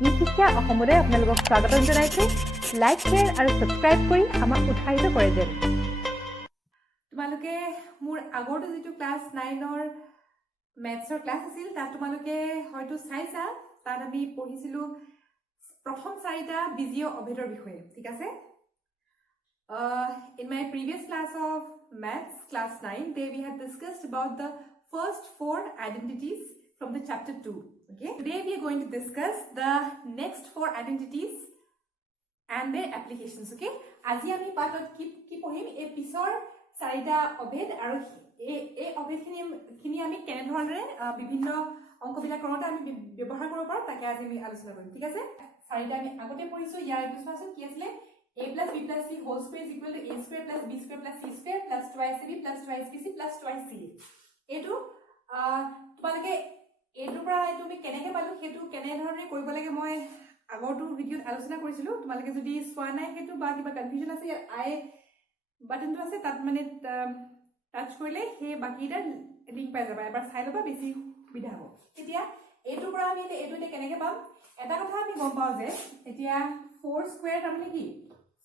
শিক্ষা অসমলৈ আপোনালোকক স্বাগতম জনাইছো লাইক শেয়াৰ আৰু সাবস্ক্ৰাইব কৰি আমাক উৎসাহিত কৰে যেন তোমালোকে মোৰ আগৰটো যেটো ক্লাস 9 ৰ ম্যাথছৰ ক্লাস আছিল তা তোমালোকে হয়তো চাইছা তাত আমি পঢ়িছিলো প্ৰথম চাৰিটা বিজীয় অভেদৰ বিষয়ে ঠিক আছে in my previous class of maths class 9 there we had discussed about the first four identities from the chapter 2 okay today we are going to discuss the next four identities and their applications okay আজি আমি পাঠত কি পঢ়িম এই পিছৰ চাৰিটা অভেদ আৰু এই অভেদখিনি আমি কেনে ধৰণে বিভিন্ন অংকবিলাক কৰোঁতে আমি ব্যৱহাৰ কৰিব পাৰোঁ তাকে আজি আমি আলোচনা কৰিম ঠিক আছে চাৰিটা আমি আগতে পঢ়িছো ইয়াৰ ইকুৱেশ্যন কি আছিল a plus b plus c whole square is equal to a square plus b square plus c square plus twice ab plus twice bc plus twice ca এটো তোমালোকে এটোৰ পৰা এটো আমি কেনেকৈ পালো হেতু কেনে ধৰণে কৰিব লাগে মই আগৰটো ভিডিওত আলোচনা কৰিছিলো তোমালোকে যদি সোৱা নাই হেতু বা কিবা কনফিউজন আছে আই বাটনটো আছে তাত মানে টাচ কৰিলে হে বাকিটা লিংক পাই যাবা এবাৰ চাই লবা বেছি সুবিধা হ'ব এতিয়া এটোৰ পৰা আমি এটোতে কেনেকৈ পাম এটা কথা আমি গম পাও যে এতিয়া 4 স্কয়াৰ তাৰমানে কি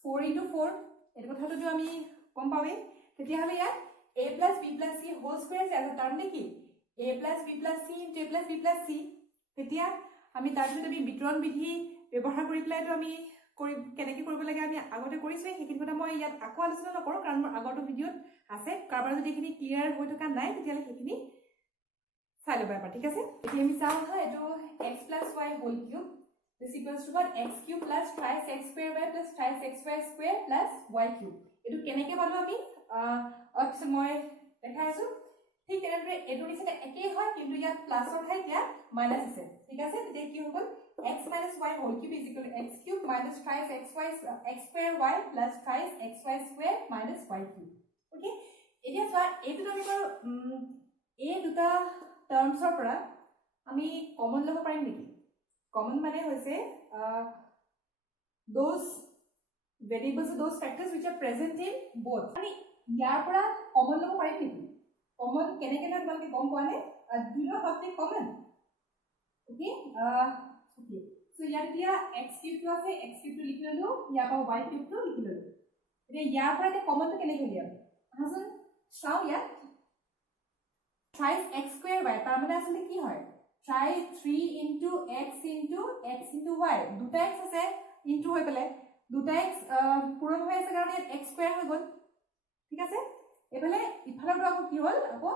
4 into 4 এটো কথাটো যদি আমি গম পাওৱে তেতিয়া হলে ইয়াত a plus b plus c whole square আছে তাৰমানে কি a plus b plus c into a plus b plus c তেতিয়া আমি তাৰ পিছত আমি বিতৰণ বিধি ব্যৱহাৰ কৰি পেলাইটো আমি কেনেকৈ কৰিব লাগে আমি আগতে কৰিছে সেইখিনি কথা মই ইয়াত আকৌ আলোচনা নকৰো কাৰণ মোৰ আগৰটো ভিডিওত আছে কাৰবাৰ যদি এখিনি ক্লিয়াৰ হৈ থকা নাই তেতিয়ালে সেইখিনি চাই লবা এবাৰ ঠিক আছে এতিয়া আমি চাও হা এটো x plus y whole cube this equals to what x cube plus twice x square y plus twice xy square plus y cube এটো কেনেকৈ পালো আমি অপচন মই দেখাই আছো ঠিক তেনেদৰে এটো নিচিনা একেই হয় কিন্তু ইয়াত প্লাসৰ ঠাইত ইয়াত মাইনাস আছে ঠিক আছে তেতিয়া কি হ'ব x minus y whole cube is equal to x cube minus twice xy x square y plus twice xy square minus y cube okay এতিয়া চোৱা এইটো আমি বাৰু এই দুটা টাৰ্মছৰ পৰা আমি কমন ল'ব পাৰিম নেকি কমন মানে হৈছে those variables or those factors which are present in both আমি ইয়াৰ পৰা কমন ল'ব পাৰিম নেকি কমন কেনেকৈ না তোমালোকে গম পোৱা নে do you know how to common okay okay so ইয়াত দিয়া x cube টো আছে x cube টো লিখি ললো ইয়াৰ পৰা y cube টো লিখি ললো এতিয়া ইয়াৰ পৰা এটা কমনটো কেনেকৈ উলিয়াম আহাচোন চাও ইয়াত twice x square y তাৰ মানে আসলে কি হয় try 3 into x into y দুটা x আছে into হৈ পেলে দুটা x পূৰণ হৈ আছে কাৰণে x square হৈ গল ঠিক আছে এফালে ইফালেটো আকৌ কি হল আকৌ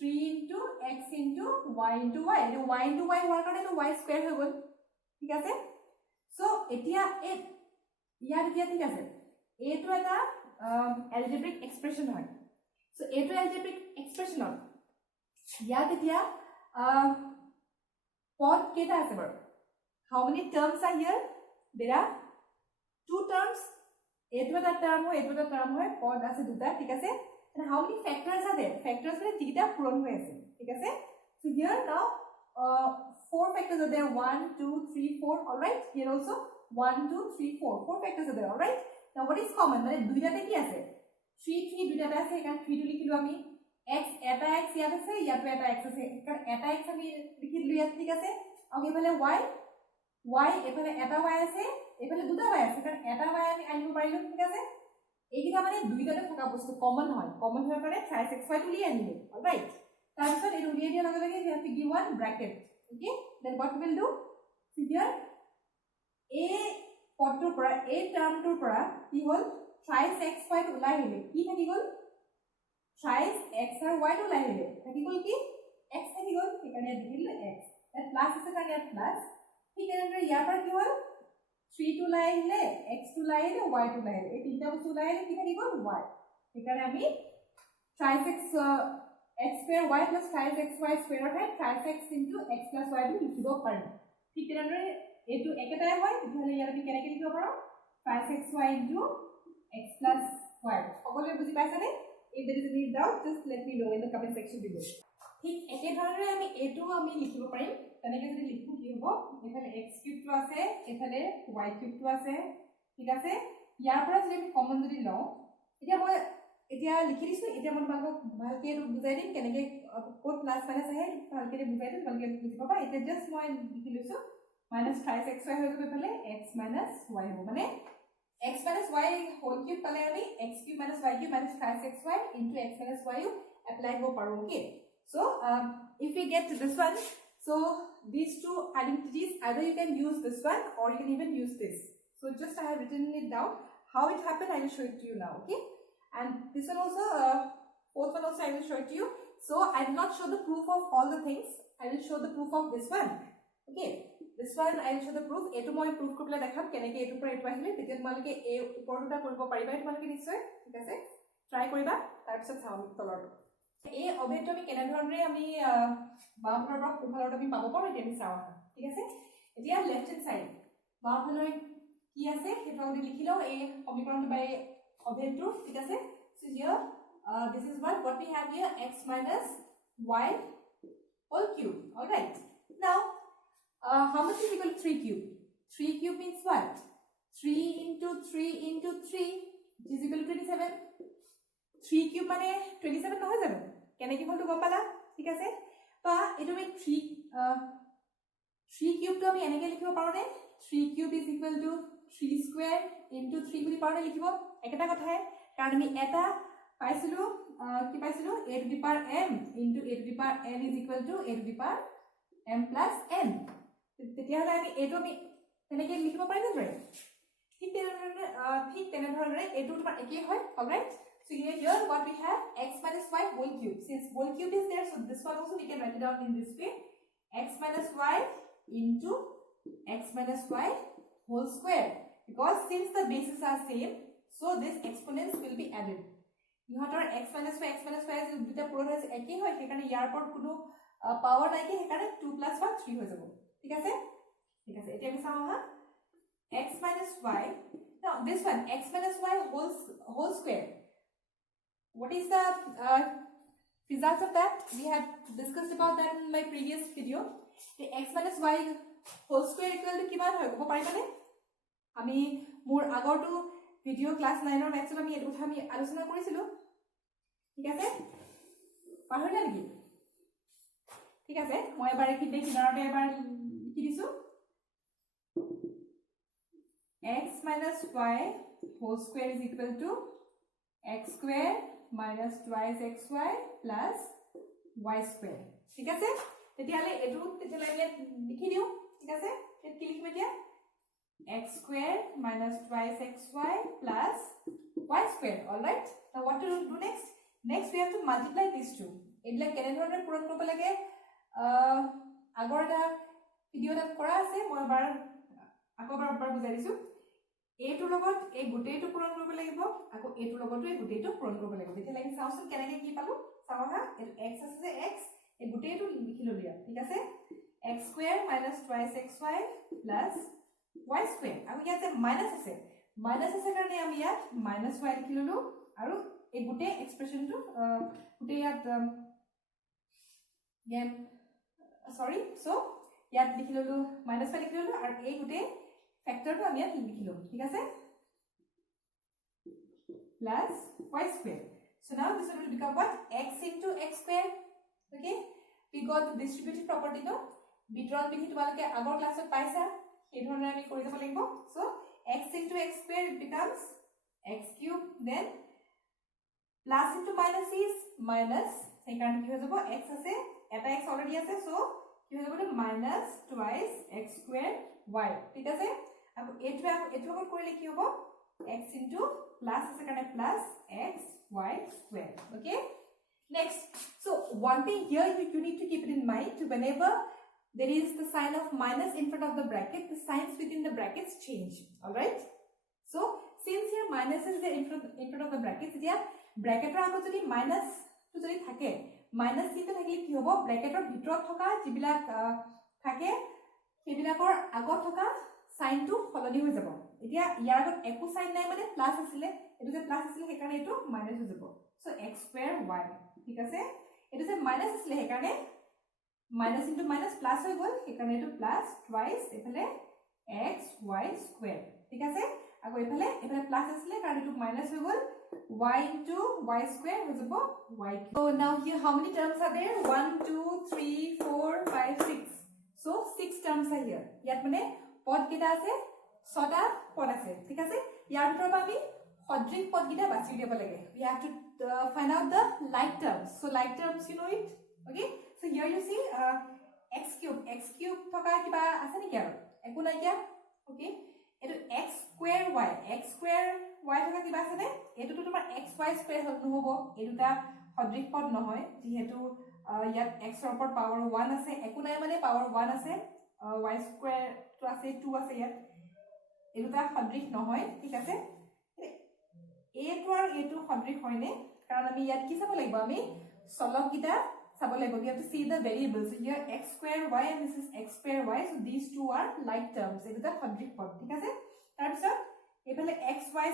3 into x into y into y এটো y into y হোৱাৰ কাৰণে y square হৈ গল ঠিক আছে সো এতিয়া ইয়াৰ এতিয়া ঠিক আছে এটো এটা algebraic expression হয় সো এটো algebraic expression হয় ইয়াত এতিয়া পদ কেটা আছে বাৰু how many terms are here there are two terms এটো এটা টার্ম হয় এটো এটা টার্ম হয় পদ আছে দুটা ঠিক আছে and how many factors are there factors মানে তিনটা পূৰণ হৈ আছে ঠিক আছে so here now four factors are there 1 2 3 4 all right here also 1 2 3 4 four factors are there all right now what is common মানে দুইটাতে কি আছে 3 3 দুইটাতে আছে কাৰণ 3 টো লিখিলো আমি x এটা x ইয়াত আছে ইয়াতো এটা x আছে কাৰণ এটা x আমি লিখি দিলো ইয়াত ঠিক আছে আৰু এফালে y এফালে এটা y আছে এফালে দুটা y আছে কাৰণ এটা y আমি আনিব পাৰিলো ঠিক আছে এইকিটা মানে দুইটাতে থকা বস্তু কমন হয় কমন হোৱাৰ কাৰণে twice xy টো উলিয়াই আনিলো অলৰাইট তাৰপিছত এই উলিয়াই দিয়া লগে লগে we have to give one bracket okay then what we will do here a পদটোৰ পৰা a টাৰ্মটোৰ পৰা কি হ'ল twice xy টো ওলাই আহিলে কি থাকি গ'ল twice x আৰু y টো ওলাই আহিলে থাকি গ'ল কি x থাকি গ'ল সেইকাৰণে দিলো x তাত প্লাস আছে কাৰণে ইয়াত প্লাস ঠিক এনেদৰে ইয়াৰ পৰা কি হ'ল 3 টো ওলাই আহিলে x টো ওলাই আহিলে y টো ওলাই আহিলে এই তিনটা বস্তু ওলাই আহিলে কি থাকি গ'ল y সেইকাৰণে আমি twice x square y plus twice xy square ৰ ঠাইত twice x into x plus y টো লিখিব পাৰিম ঠিক তেনেদৰে এইটো একেটাই হয় তেতিয়াহ'লে ইয়াত আমি কেনেকৈ লিখিব পাৰোঁ twice xy into x plus y সকলোৱে বুজি পাইছানে if there is any doubt just let me know in the comment section below ঠিক একে ধৰণে আমি এটো আমি লিখিব পাৰিম তেনেকৈ যদি লিখো কি হ'ব এফালে x cube টো আছে এফালে y cube টো আছে ঠিক আছে ইয়াৰ পৰা যদি আমি কমন যদি লওঁ এতিয়া মই এতিয়া লিখি দিছো এতিয়া মই তোমালোকক ভালকৈ বুজাই দিম কেনেকৈ কোড প্লাস মাইনাস আহে ভালকৈ বুজাই দিম ভালকৈ বুজি পাবা এতিয়া জাস্ট মই লিখি লৈছো minus thrice xy হৈ যাব এফালে x minus y হ'ব মানে x minus y whole cube পালে আমি x cube minus y cube minus thrice xy into x minus y apply হ'ব পাৰো okay so if we get to this one so these two identities either you can use this one or you can even use this so just I have written it down how it happened I will show it to you now okay and this one also fourth one also I will show it to you so I will not show the proof of all the things I will show the proof of this one okay this one I will show the proof etu moi proof kopla dekham keneke etu pora etu ahile তেতিয়া তোমালকে এই উপৰটা কৰিব পাৰিবা তোমালকে নিশ্চয় ঠিক আছে try কৰিবা তাৰ পিছত চাও তলৰটো এই অবজেক্ট আমি কেনে ধৰণে আমি বামফালৰ পৰা সোঁফালৰ আমি পাব পাৰো এতিয়া আমি চাও ঠিক আছে এতিয়া লেফট হ্যান্ড সাইড বামফালৰ কি আছে সেইটো আমি লিখি লও এই সমীকৰণটো বাই অবজেক্টটো ঠিক আছে so here this is what we have here x minus y whole cube all right now how much is equal to 3 cube 3 cube means what 3 into 3 into 3 is equal to 27 3 cube মানে 27 নহয় জানো কেনেকৈ হলটো গম পালা ঠিক আছে বা এটো আমি 3 cube তো আমি এনেকৈ লিখিব পাৰো নে 3 cube is equal to 3 square into 3 বুলি পাৰো লিখিব একটা কথাই কাৰণ আমি এটা পাইছিলো কি পাইছিলো a to the power m into a to the power n is equal to a to the power m plus n তেতিয়া হলে আমি এটো আমি এনেকৈ লিখিব পাৰিম নে ঠিক তেনেধৰণে এটো তোমাৰ একেই হয় alright so here what we have x minus y whole cube since whole cube is there so this one also we can write it down in this way x minus y into x minus y whole square because since the bases are same so this exponents will be added ইহতৰ x minus y দুটা পূৰণ হৈছে একেই হয় সেইকাৰণে ইয়াৰ ওপৰত কোনো power নাই কি সেইকাৰণে 2 + 1 3 হৈ যাব ঠিক আছে এতিয়া আমি চাও হা x minus y now this one x minus y whole square what is the results of that we have discussed about that in my previous video the x minus y whole square equal to কিমান হয় কব পাৰিবানে আমি মোৰ আগৰটো video class 9 ৰ মেথছত আমি এটো কথা আমি আলোচনা কৰিছিলো ঠিক আছে পাহৰিলা নেকি ঠিক আছে মই এবাৰ কি দেখি কিনাৰতে এবাৰ কি দিছো x minus y whole square is equal to x square minus twice xy plus y square ঠিক আছে তেতিয়ালে এটো তেতিয়ালে লিখি দিও ঠিক আছে কি লিখিম এতিয়া x square minus twice xy plus y square all right now what to do next we have to multiply these two এইবিলাক কেনে ধৰণে পূৰণ কৰিব লাগে আগৰ এটা ভিডিওটা কৰা আছে মই এবাৰ আকবাৰ বুজাই দিছো এটোৰ লগত এই গুটেটো পূৰণ কৰিব লাগিব আকৌ এটোৰ লগতো এই গুটেটো পূৰণ কৰিব লাগিব তেতিয়া লাগি চাওচোন কেনেকৈ কি পালো চাও হা x আছে যে x এই গুটেটো লিখি ললিয়া ঠিক আছে x square minus twice xy plus y square আমি ইয়াতে মাইনাস আছে কাৰণে আমি ইয়াত minus y লিখি ললো আৰু এই গুটে এক্সপ্ৰেশনটো গুটে ইয়াত sorry so ইয়াত লিখি ললো minus y লিখি ললো আৰু এই গুটে ফ্যাক্টৰটো আমি ইয়াত লিখি ললো ঠিক আছে plus y square so now this will become what x into x square okay we got the distributive property no বিতৰণ বিধি তোমালোকে আগৰ ক্লাছত পাইছা এই ধৰণে আমি কৰি যাব লাগিব so x into x square it becomes x cube then plus into minus is minus সেই কাৰণে কি হৈ যাব x আছে এটা x already আছে so কি হৈ যাব minus twice x square y ঠিক আছে আৰু এটো লগত কৰিলে কি হ'ব x into plus আছে কাৰণে plus x y square okay next so one thing here you need to keep it in mind to whenever there is the sign of minus in front of the bracket the signs within the brackets change all right so since here minus is there in front of the brackets here bracketor আগত যদি minus to যদি থাকে minus চিহ্ন থাকিলে কি হ'ব bracketor ভিতৰত থকা যিবিলাক থাকে সেইবিলাকৰ আগত থকা সাইনটো সলনি হৈ যাব এতিয়া ইয়াৰ আগত একো সাইন নাই মানে প্লাস আছিল এটো যে প্লাস আছিল সেই কাৰণে এটো মাইনাস হৈ যাব সো x square y ঠিক আছে এটো যে মাইনাস আছিল সেই কাৰণে minus into minus plus হৈ গল সেই কাৰণে এটো প্লাস টুৱাইস এফালে x y square ঠিক আছে আকৌ এফালে প্লাস আছিল কাৰণ এটো মাইনাস হৈ গল y into y square হৈ যাব y cube so now here how many terms are there 1 2 3 4 5 6 So 6 terms are here. ইয়াত মানে পদ কেইটা আছে 6টা পদ আছে ঠিক আছে ইয়াৰ ভিতৰৰ পৰা আমি সদৃশ পদ কেইটা বাছি উলিয়াব লাগে we have to find out the like terms so like terms you know it okay so here you see x cube থকা কিবা আছে নেকি আৰু একো নাই কিয়া okay এটো x square y থকা কিবা আছে নে এটোটো তোমাৰ xy square নহব এটোটা সদৃশ পদ নহয় যেহেতু ইয়াত x ৰ ওপৰত পাৱাৰ 1 আছে একো নাই মানে পাৱাৰ 1 আছে y square তো আছে 2 আছে ইয়াত এটোটা সদৃশ নহয় ঠিক আছে এটো আৰু এটো সদৃশ হয়নে কাৰণ আমি ইয়াত কি চাব লাগিব আমি চলক গিটা চাব লাগিব we have to see the variables so here x square y and this is x square y so these two are like terms এটোটা সদৃশ পদ ঠিক আছে তাৰ পিছত এফালে xy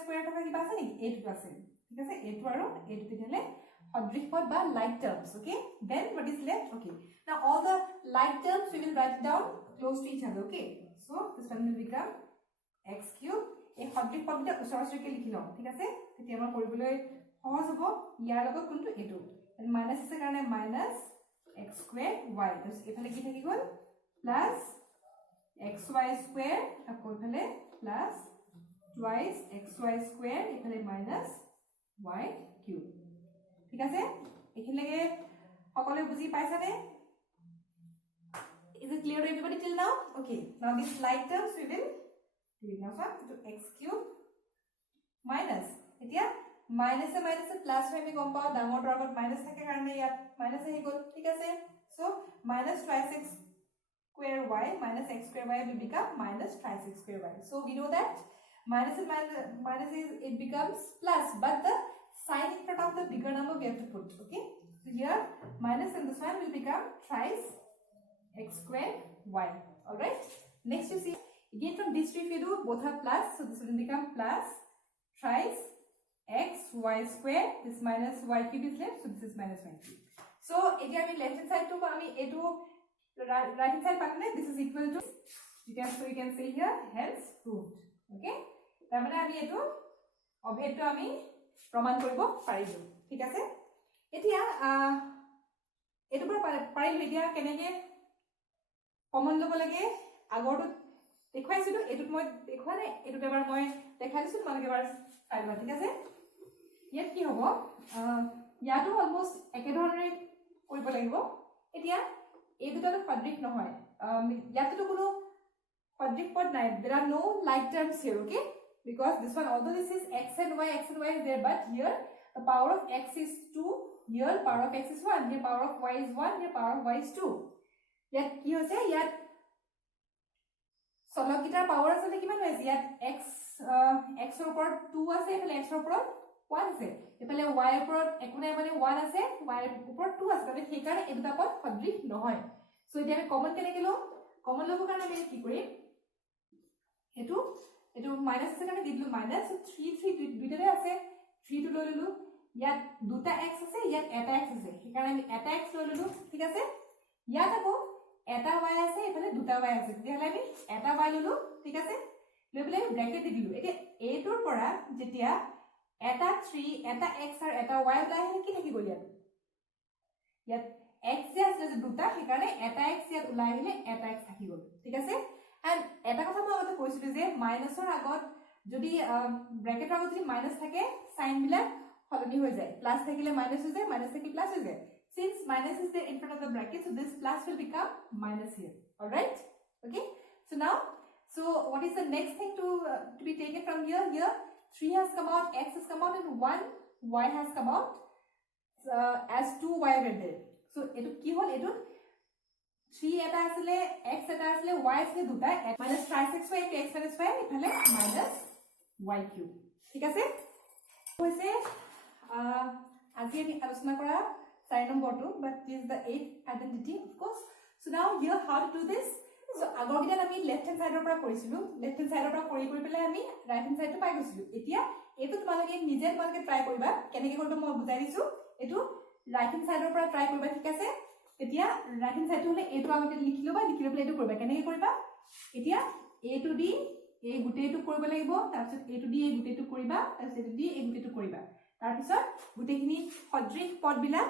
square থকা কিবা আছে নেকি এটো আছে ঠিক আছে এটো আৰু এটো তেতিয়ালে সদৃশ পদ বা like terms okay then what is left okay now all the like terms we will write it down close to each other okay so this one will become x cube এই সদৃশ পদটা উচৰচৰকে লিখি লওঁ ঠিক আছে তেতিয়া আমাৰ কৰিবলৈ সহজ হ'ব ইয়াৰ লগত কোনটো এটো মাইনাস আছে কাৰণে মাইনাস x square y তাৰপিছত এফালে কি থাকি গ'ল প্লাস xy square আকৌ এফালে প্লাস twice xy square এফালে মাইনাস y cube ঠিক আছে এখিনলৈকে সকলোৱে বুজি পাইছানে is it clear to everybody till now okay now these like terms we will do it now so x cube minus এতিয়া minus plus হয় আমি গম পাও ডাঙৰ আগত minus থাকে কাৰণে ইয়াত minus আহি গ'ল ঠিক আছে so minus twice x square y minus x square y will become minus twice x square y so we know that minus is it becomes plus but the sign in front of the bigger number we have to put okay so here minus and this one will become thrice x square y all right next you see again from this tree if you do both are plus so this will become plus thrice x y square this minus y cube is left so this is minus y cube so etia ami left hand side to ami etu right hand side patne this is equal to you can say here hence proved okay tamane ami etu অভেদটো আমি প্রমাণ কৰিব পাৰিলো ঠিক আছে এতিয়া এটো পৰা পাৰিলো এতিয়া কেনেকে কমন লব লাগে আগৰটো দেখাইছিলো এটুত মই দেখুৱা নাই এটুত এবাৰ মই দেখাই দিছো তোমালোকে এবাৰ চাইবা ঠিক আছে ইয়াত কি হ'ব ইয়াটো অলমোস্ট একে ধৰণে কৰিব লাগিব এতিয়া এই দুটাটো সদৃশ নহয় ইয়াতটো কোনো সদৃশ পদ নাই there are no like terms here okay because this one although this is x and y is there but here the power of x is 2 here power of x is 1 here power of y is 1 here power of y is 2 ইয়াত কি হৈছে ইয়াত চলকিটাৰ power আছে কিমান হৈছে ইয়াত x ৰ ওপৰত 2 আছে এফালে x ৰ ওপৰত 1 আছে এফালে y ৰ ওপৰত একো নাই মানে 1 আছে y ৰ ওপৰত 2 আছে মানে সেই কাৰণে এই দুটা পদ সদৃশ নহয় সো এতিয়া আমি কমন কেনেকৈ লওঁ কমন ল'ব কাৰণে আমি কি কৰিম এটো মাইনাস আছে কাৰণে দিলো মাইনাস 3 দুইটাৰে আছে 3 টো লৈ ললো ইয়াত দুটা x আছে ইয়াত এটা x আছে সেই কাৰণে আমি এটা x লৈ ললো ঠিক আছে ইয়াত আকৌ এটা y আছে এফালে দুটা y আছে তেতিয়াহলে আমি এটা y ললো ঠিক আছে লৈ পেলাই ব্র্যাকেট দি দিলো এতিয়া এটোৰ পৰা যেতিয়া এটা 3 এটা x আৰু এটা y ওলাই আহিলে কি থাকি গ'ল ইয়াত x যে আছে যে দুটা সেই কাৰণে এটা x ইয়াত ওলাই আহিলে এটা x থাকি গ'ল ঠিক আছে and এটা কথা মই আগতে কৈছিলো যে মাইনাসৰ আগত যদি ব্ৰ্যাকেটৰ আগত যদি মাইনাস থাকে সাইন বিলাক সলনি হৈ যায় প্লাস থাকিলে মাইনাস হৈ যায় মাইনাস থাকিলে প্লাস হৈ যায় since minus is there in front of the bracket so this plus will become minus here all right okay so what is the next thing to be taken from here 3 has come out x has come out and 1 y has come out as 2 y were there so etu ki hol etu 3 eta asile x eta asile y asile duta minus twice x y x minus y ephale minus y cube ঠিক আছে hoise আজি আমি আলোচনা কৰা 4 number 2 but this is the 8th identity of course so now here how to do this so আগৰ গিটা আমি left hand side পৰা কৰিছিলো left hand side পৰা কৰি পেলাই আমি right hand side টো পাই গৈছিলো এতিয়া এটো তোমালোকে নিজে ট্রাই কৰিবা কেনেকৈ কৰিব মই বুজাই দিছো এটো right hand side পৰা ট্ৰাই কৰিবা ঠিক আছে এতিয়া right hand side হলে এটো আগতে লিখি লবা লিখি লৈ এটো কৰিবা কেনেকৈ কৰিবা এতিয়া a to d এই গুটেটো কৰিব লাগিব তাৰপিছত a to d এই গুটেটো কৰিবা তাৰপিছত a to d এই গুটেটো কৰিবা তাৰপিছত গুটেখিনি সদৃশ পদ বিলাক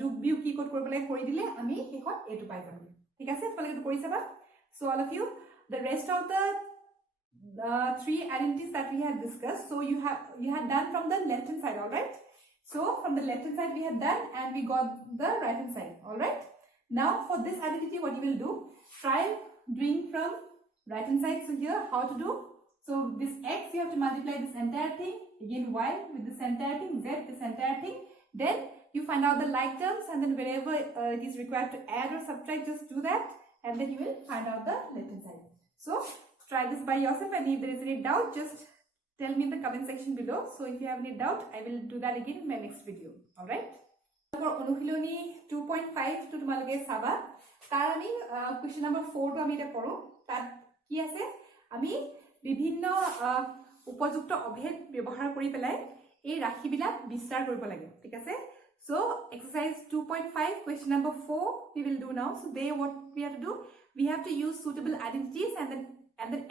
যোগ বিয়োগ কি কৰিব লাগে কৰি দিলে আমি হেখন এটো পাই যাম ঠিক আছে তোমালোকে কৰি চাবা so all of you the rest of the three identities that we have discussed so you had done from the left hand side all right so from the left hand side we had done and we got the right hand side all right now for this identity what you will do try doing from right hand side so here how to do so this x you have to multiply this entire thing again y with this entire thing z this entire thing then you find out the like terms and then wherever it is required to add or subtract just do that and then you will find out the left hand side so try this by yourself and if there is any doubt just tell me in the comment section below so if you have any doubt I will do that again in my next video all right for অনুশীলনী 2.5 to তোমালোকে চাবা তার আমি question number 4 টো আমি এটা পঢ়ো তাত কি আছে আমি বিভিন্ন উপযুক্ত অভেদ ব্যৱহাৰ কৰি পেলাই এই ৰাশিবিলাক বিস্তাৰ কৰিব লাগে ঠিক আছে so exercise 2.5 question number 4 we will do now so they what we have to do we have to use suitable identities and then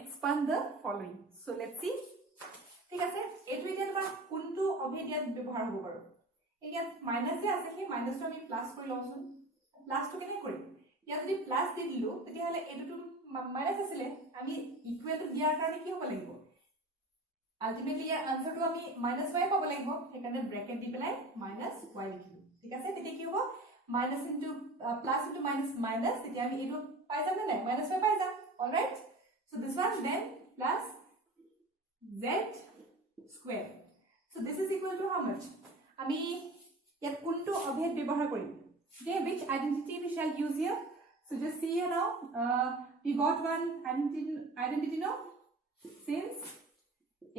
expand the following so let's see ঠিক আছে এটো এতিয়া আমাৰ কোনটো অভেদ ইয়াত ব্যৱহাৰ হ'ব বাৰু ইয়াত মাইনাস যে আছে কি মাইনাসটো আমি প্লাস কৰি লওঁচোন প্লাসটো কেনে কৰিম ইয়াত যদি প্লাস দি দিলো তেতিয়াহলে এটো মাইনাস আছিল আমি ইকুৱেল টু দিয়াৰ কাৰণে কি হ'ব লাগিব আলটিমেটলি ইয়াৰ আনসাৰটো আমি -y পাব লাগিব সেইকাৰণে ব্ৰেকেট দি পেলাই -y লিখিলো ঠিক আছে তেতিয়া কি হ'ব minus into plus into minus minus তেতিয়া আমি এটো পাই যাম না -y পাই যাম alright so this one then plus z square so this is equal to how much আমি ইয়াত কোনটো অভেদ ব্যৱহাৰ কৰিম যে which identity we shall use here so just see here now we got one identity now since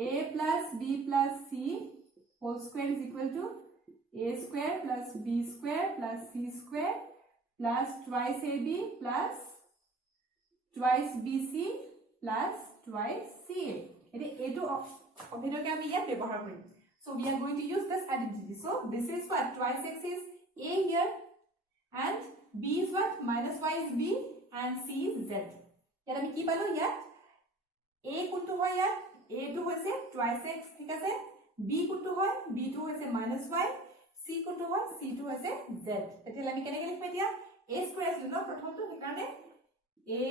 a plus b plus c whole square is equal to a square plus b square plus c square plus twice ab plus twice bc plus twice ca এটো অভেদকে আমি ইয়াত ব্যৱহাৰ কৰিম so we are going to use this identity so this is what twice x is a here and b is what minus y is b and c is z ইয়াত আমি কি পালো ইয়াত a কোনটো হয় ইয়াত a টো হৈছে twice x ঠিক আছে b কোনটো হয় b টো হৈছে minus y c কোনটো হয় c টো হৈছে z তেতিয়া আমি কেনেকৈ লিখিম এতিয়া a স্কয়াৰ আছিল ন প্ৰথমটো সেইকাৰণে a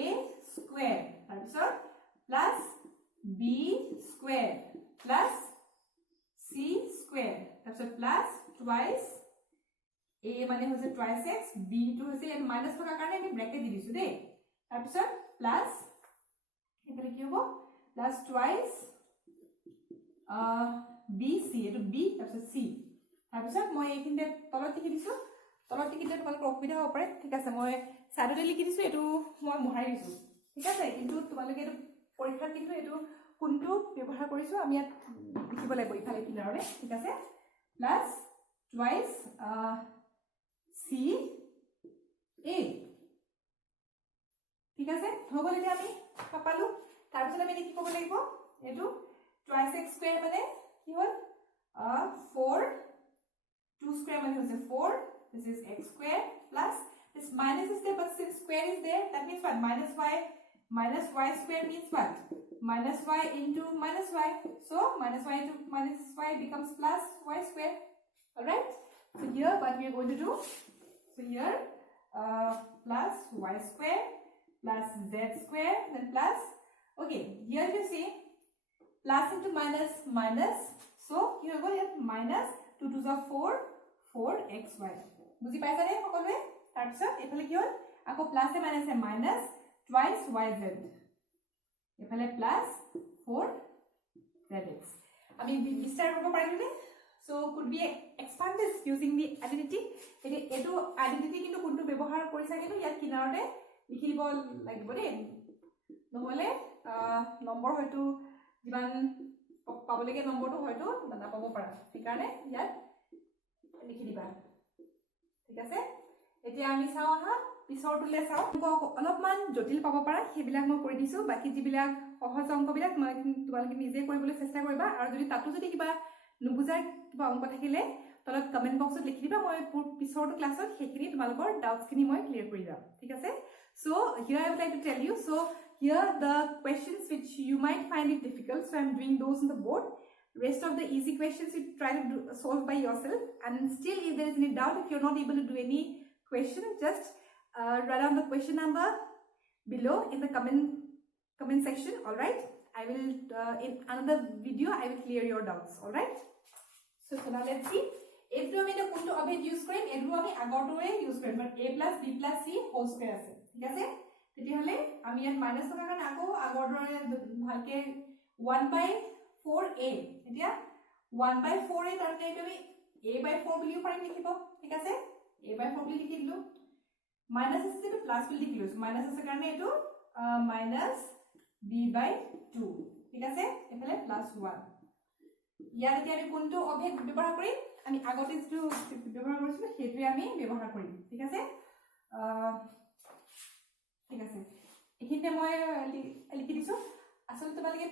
স্কয়াৰ তাৰপিছত plus b square plus c square তাৰপিছত প্লাস twice a মানে হৈছে twice x b টো হৈছে মাইনাস থকা কাৰণে আমি ব্ৰেকেট দি দিছো দেই তাৰপিছত প্লাস এফালে কি হ'ব প্লাস twice bc এটো b তাৰপিছত c তাৰপিছত মই এইখিনিতে তলত লিখি দিছো তলত লিখিলে তোমালোকৰ অসুবিধা হ'ব পাৰে ঠিক আছে মই সাইডতে লিখি দিছো এটো মই মোহাৰি দিছো ঠিক আছে কিন্তু তোমালোকে এটো পৰীক্ষাত কিন্তু এটো কোনটো ব্যৱহাৰ কৰিছো আমি ইয়াত লিখিব লাগিব ইফালে কিনাৰৰে ঠিক আছে প্লাস twice c a ঠিক আছে হ'ব এতিয়া আমি পাপালো তাৰপিছত আমি কি কৰিব লাগিব এটো twice x square মানে কি হ'ল 4 2 square মানে হৈছে 4 this is x square plus this minus is there but since square is there that means what minus y square means what minus y into minus y so minus y into minus y becomes plus y square all right so here what we are going to do so here plus y square plus z square then plus okay here you see plus into minus minus so here go here minus 2 to the 4xy বুজি পাইছা নে সকলোৱে তাৰপিছত এফালে কি হ'ল আকৌ plus এ minus এ minus twice yz এফালে প্লাস 4zx আমি বিস্তাৰ কৰিব পাৰিমনে so could we expand this using the identity এটো identity কিন্তু কোনটো ব্যৱহাৰ কৰিছা কিন্তু ইয়াত কিনাৰতে লিখি দিব লাগিব দেই নহলে নম্বৰ হয়তো যিমান পাবলৈকে নম্বৰটো হয়তো নাপাব পাৰা সেইকাৰণে ইয়াত লিখি দিবা ঠিক আছে এতিয়া আমি চাও আহা পিছৰটোলে চাও অলপমান জটিল পাব পাৰা সেইবিলাক মই কৰি দিছো বাকি যিবিলাক সহজ অংকবিলাক মই তোমালোকে নিজে কৰিবলৈ চেষ্টা কৰিবা আৰু যদি তাতো যদি কিবা নুবুজাৰ কিবা অংক থাকিলে তলত কমেন্ট বক্সত লিখি দিবা মই পিছৰটো ক্লাছত সেইখিনি তোমালোকৰ ডাউটছখিনি মই ক্লিয়াৰ কৰি যাম ঠিক আছে so here I would like to tell you so here the questions which you might find it difficult so I'm doing those on the board rest of the easy questions you try to solve by yourself and still if there is any doubt if you're not able to do any question just write down the question number below in the comment section. All right, I will in another video I will clear your doubts. All right, so now let's see. If you want to object use kore, if you want agortore use kore, but a plus b plus c whole square ase. ठीक है? तेती हले आमी यात minus का कारण आको agortore Bhalke 1/4a. एतिया 1/4a तारने इतो मी a/4 बुलियो पारिम लिखिबो. ठीक আছে? a/4 बुलि लिखि दिलु. माइनस আছে তো প্লাস বুলি লিখি লৈছো. মাইনাস আছে কাৰণে এটো মাইনাস b/2. ঠিক আছে? এফালে প্লাস 1. ইয়াৰ এতিয়া আমি কোনটো অবজেক্ট ব্যৱহাৰ কৰিম? আমি আগতে যেটো ব্যৱহাৰ কৰিছিলো হেতুৱে আমি ব্যৱহাৰ কৰিম. ঠিক আছে? ঠিক আছে, এখিনতে মই লিখি দিছো. আসলে তোমালোকে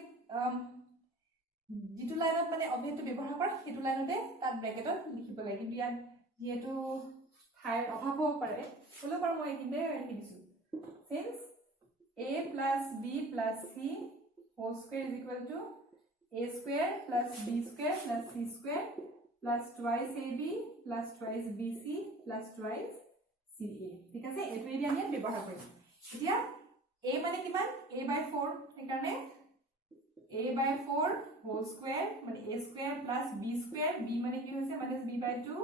যেটো লাইনত মানে অবজেক্টটো ব্যৱহাৰ কৰা হেতু লাইনতে তাত ব্ৰ্যাকেটত লিখিব লাগে. কিন্তু ইয়াত যেহেতু ঠাইৰ অভাৱ হ'ব পাৰে হলেও বাৰু মই এখিনতে লিখি দিছো. since a plus b plus c whole square is equal to a square plus b square plus c square plus twice ab plus twice bc plus twice ca. ঠিক আছে, এটো এদি আমি ব্যৱহাৰ কৰিম. এতিয়া a মানে কিমান? a/4 একাৰণে a/4 whole square মানে a square plus b square. b মানে কি হৈছে minus b/2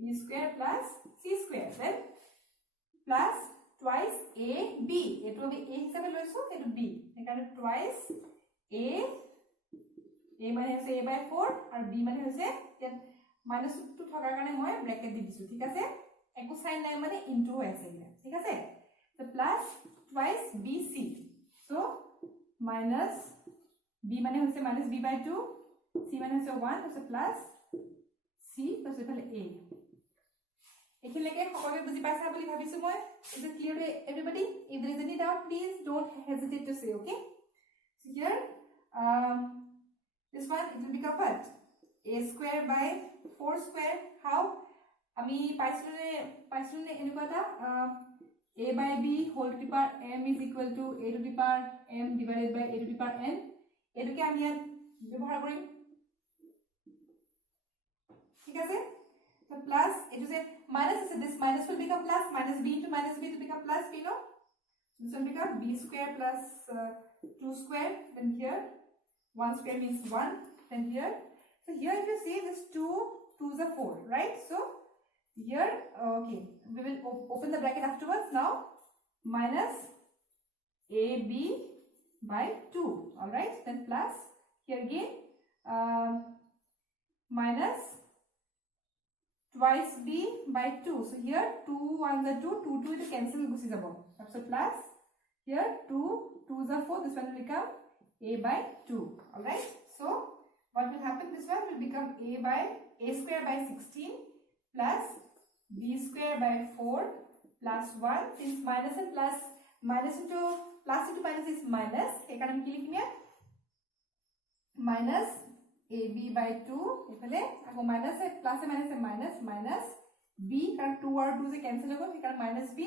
b square plus c square then plus twice a b. এটো আমি a হিচাপে লৈছো, এটো b একাৰণে twice a মানে হৈছে a/4 আৰু b মানে হৈছে ইয়াত মাইনাস টু থকাৰ কাৰণে মই ব্র্যাকেট দি দিছো. ঠিক আছে, একো সাইন নাই মানে ইনটু হৈ আছে এতিয়া. ঠিক আছে, so plus twice bc. so minus b মানে হৈছে minus b/2 c মানে হৈছে 1 আছে plus c plus এফালে a. এখিলৈকে সকলোৱে বুজি পাইছা বুলি ভাবিছো মই. is it clear to everybody? if there is any doubt please don't hesitate to say. okay, so here this one it will become what? a square by 4 square. how? আমি পাইছনে এনেকুৱা এটা a by b whole to the power m is equal to a to the power m divided by a to the power n. এটোকে আমি ইয়াত ব্যৱহাৰ কৰিম. ঠিক আছে, so plus এটো যে minus is this minus will become plus, minus b into minus b to become plus, you know, so this will become b square plus 2 square. then here 1 square means 1. then here, so here if you see this 2 2s are 4, right? so here okay, we will open the bracket afterwards. now minus ab by 2. all right, then plus here again minus twice b by 2. so here 2 1 the 2 2 2 it cancel gusi jabo. so plus here 2 2s are 4. this one will become a by 2. all right, so what will happen? this one will become a square by 16 plus b square by 4 plus 1. since minus and plus into minus is minus, এখানে আমি কি লিখিম? minus ab by 2 এফালে আকৌ minus plus minus minus b কারণ 2 আর 2 যে cancel হ'ব সেইকাৰণে minus b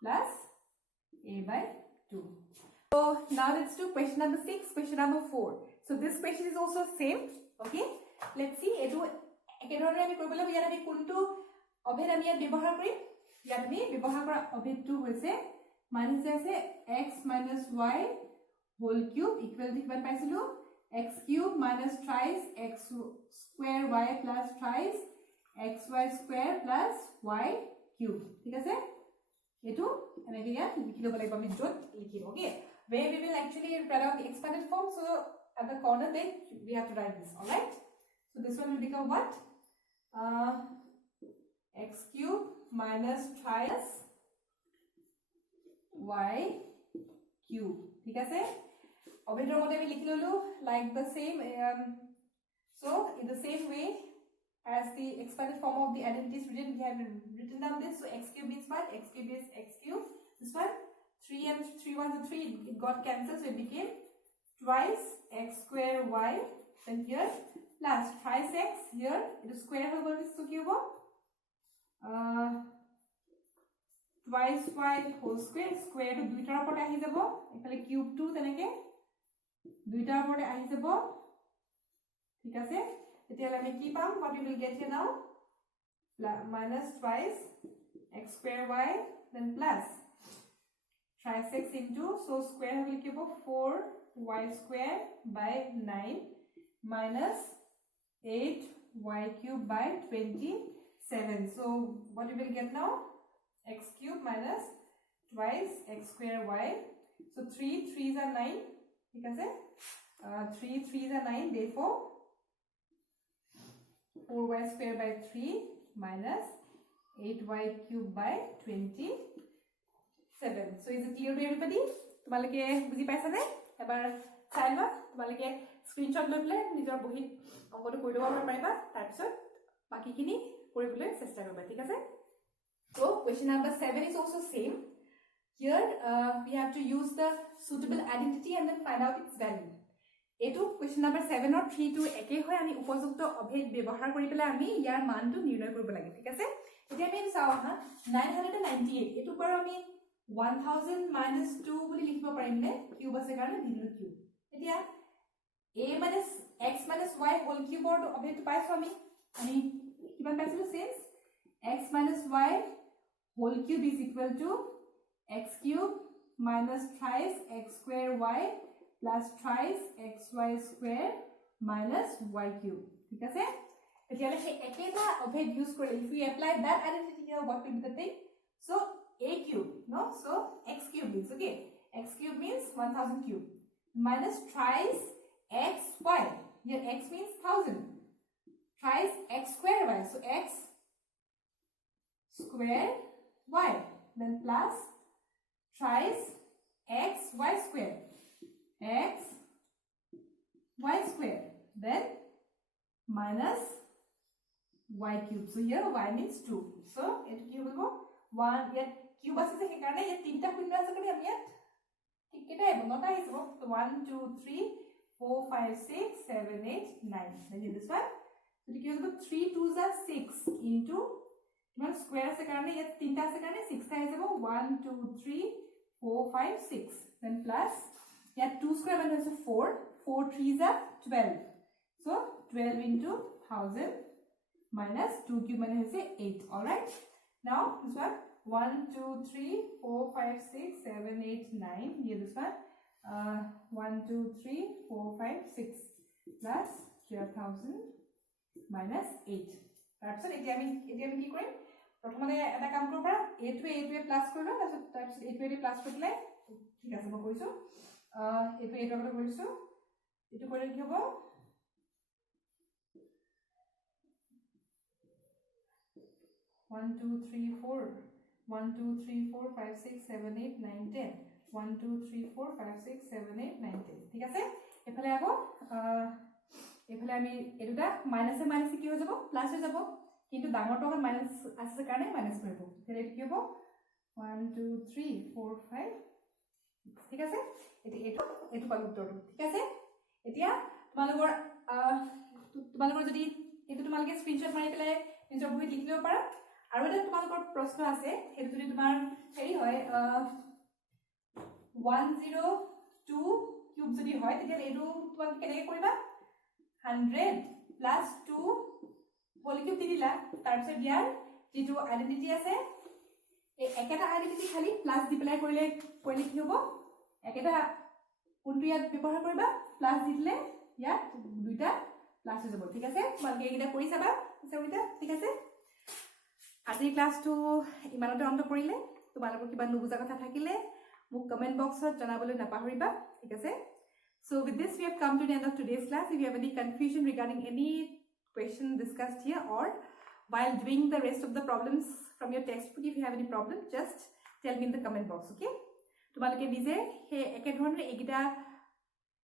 plus a by 2. so now let's do question number 6, question number 4. so this question is also same. okay, let's see এটো একেধৰণে আমি কৰিব লাগিব. ইয়াত আমি কোনটো অভেদ আমি ইয়াত ব্যৱহাৰ কৰিম? ইয়াত আমি ব্যৱহাৰ কৰা অভেদটো হৈছে মাইনাস আছে x minus y whole cube equal to কিমান পাইছিলো? x cube minus thrice x square y plus thrice xy square plus y cube. ঠিক আছে, এটো এনেকে ইয়াত লিখি লব লাগিব আমি যত লিখিম. okay, where we will actually write out the expanded form. so at the corner there we have to write this. all right, so this one will become what? x cube minus thrice y cube. ঠিক আছে, অভেদৰ মতে আমি লিখি ললো like the same. so in the same way as the expanded form of the identities written, we have written down this. so x cube means what? x cube is x cube. this one 3 and 3 1 and 3 it got cancelled, so it became twice x square y. then here plus thrice x, here it is square over this to cube. twice y whole square, square to দুইটাৰ ওপৰত আহি যাব, এফালে cube টো তেনেকে দুইটাৰ ওপৰত আহি যাব. ঠিক আছে, তেতিয়ালে আমি কি পাম? what we will get here now? minus twice x square y then plus thrice x into, so square will give 4y square by 9 minus 8y cube by 27. So what we will get now? X cube minus twice x square y. So 3 3s are 9. Because 3 3s are 9. Therefore 4y square by 3 minus 8y cube by 27. So is it clear to everybody? তোমালোকে বুজি পাইছা নে? এবাৰ চাই লোৱা, তোমালোকে screenshot লৈ পেলাই নিজৰ বহিত অংকটো কৰি ল'ব পাৰিবা, তাৰ পিছত বাকিখিনি কৰিবলৈ চেষ্টা কৰিবা, ঠিক আছে? So question number 7 is also same. Here we have to use the suitable identity and then find out its value. এটো question number 7 or 3 to একে হয়, আমি উপযুক্ত অভেদ ব্যৱহাৰ কৰি পেলাই আমি ইয়াৰ মানটো নিৰ্ণয় কৰিব লাগে, ঠিক আছে? এতিয়া আমি চাও হা 998 এটো পৰ আমি 1000 minus 2 বুলি লিখিব পাৰিম নে? কিউব আছে কাৰণে দিনৰ কিউব। এতিয়া a minus x minus y whole cube or অভেদ পাইছো আমি কিমান পাইছিলো? Change x minus y whole cube is equal to x cube minus thrice x square y plus thrice xy square minus y cube, ঠিক আছে? এতিয়ালে সেই একেটা অভেদ ইউজ কৰি if we apply that identity here, what will be the thing? So a cube, no? So x cube means, okay, x cube means 1000 cube minus thrice x y, here x means 1000, thrice x square y, so x square y, then plus thrice x y square, x y square, then minus y cube. So here y means 2. So it cube will go 1. Yet cube is the hekane yet tinta pinna ase kari ami yat keta ebo nota hisbo. So 1 2 3 4 5 6 7 8 9. Then this one, so it cube is 3 2s are 6 into one square ase karone yat tinta ase karone 6 ta hisbo 1 2 3 4 5 6. Then plus yat 2 square mane hoise 4 4 3s are 12. So 12 into 1000 minus 2 cube mane hoise 8. All right, now this one 1 2 3 4 5 6 7 8 9. Here this one 1 2 3 4 5 6 plus 12000 minus 8. তাৰপিছত এতিয়া আমি কি কৰিম? প্ৰথমতে এটা কাম কৰিব পাৰা, a2 প্লাস কৰি লওঁ, তাৰপিছত a2 প্লাস কৰি পেলাই, ঠিক আছে মই কৰিছো, a2 আগতে কৰিছো, এটো কৰিলে কি হ'ব? 1 2 3 4 1 2 3 4 5 6 7 8 9 10 1 2 3 4 5 6 7 8 9 10, ঠিক আছে? এফালে আকৌ এফালে আমি এটোটা মাইনাস কি হৈ যাব? প্লাস হৈ যাব, কিন্তু ডাঙৰটো অকল মাইনাস আছে কাৰণে মাইনাস কৰিব, তাহলে কি হ'ব? 1 2 3 4 5, ঠিক আছে? এটো পালো উত্তৰটো, ঠিক আছে? এতিয়া তোমালোকৰ যদি এটো তোমালোকে স্ক্ৰিনশ্বট মাৰি পেলাই নিজৰ বহিত লিখি লব পাৰা। আৰু এটা তোমালোকৰ প্ৰশ্ন আছে, সেইটো যদি তোমাৰ হেৰি হয় 102 কিউব যদি হয়, তেতিয়া এটো তোমালোকে কেনেকৈ কৰিবা? 100 plus 2 whole cube দি দিলা, তাৰ পিছত ইয়াৰ যেটো আইডেন্টিটি আছে এই একেটা আইডেন্টিটি খালি প্লাস দি পেলাই কৰিলে কি হ'ব? একেটা কোনটো ইয়াত ব্যৱহাৰ কৰিবা? প্লাস দি দিলে ইয়াত দুইটা প্লাস হৈ যাব, ঠিক আছে? তোমালোকে এইটা কৰি চাবা, ঠিক আছে? আজি ক্লাসটো ইমানতে অন্ত কৰিলে। তোমালোকৰ কিবা নুবুজা কথা থাকিলে মোক কমেন্ট বক্সত জনাবলৈ নাপাহৰিবা, ঠিক আছে? So with this we have come to the end of today's class. If you have any confusion regarding any question discussed here or while doing the rest of the problems from your textbook, if you have any problem, just tell me in the comment box, okay? তোমালোকে নিজে হে একে ধৰণে এইগিটা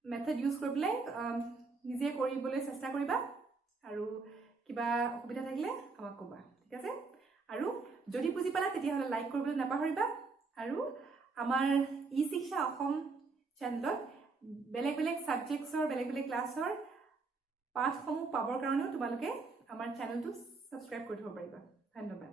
method use কৰি পেলাই নিজে কৰিবলৈ চেষ্টা কৰিবা, আৰু কিবা অসুবিধা থাকিলে আমাক ক'বা, ঠিক আছে? আৰু যদি বুজি পালা তেতিয়াহলে লাইক কৰিবলৈ নাপাহৰিবা, আৰু আমাৰ ই শিক্ষা অসম চেনেলত বেলেগ সাবজেক্টছৰ বেলেগ ক্লাছৰ পাঠসমূহ পাবৰ কাৰণেও তোমালোকে আমাৰ চেনেলটো সাবস্ক্ৰাইব কৰি থব পাৰিবা। ধন্যবাদ।